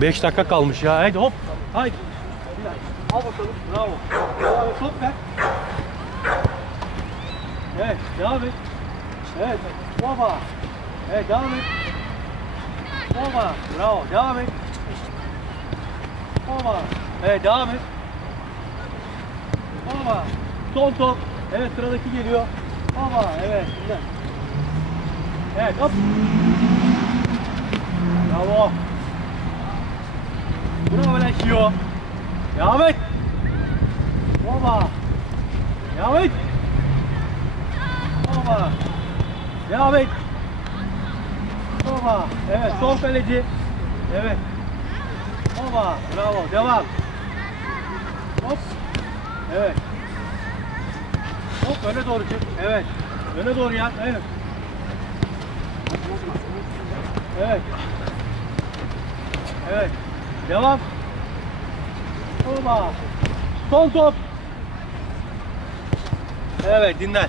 5 dakika kalmış ya. Haydi hop. Haydi. Al bakalım. Bravo. Devam et. Top ver. Evet. Devam et. Evet. Baba. Evet. Devam et. Baba. Bravo. Devam et. Baba. Evet. Devam et. Baba. Son top. Evet. Sıradaki geliyor. Baba. Evet. Güzel. Evet. Hop. Bravo. Bravo lan Şio. Devam et. Baba. Devam et. Baba. Devam et. Baba. Evet, son kaleci. Evet. Baba. Bravo. Devam. Hop. Evet. Hop öne doğru çık. Evet. Öne doğru yat. Evet. Evet. Evet. Devam. Baba. Son top. Evet, dinlen.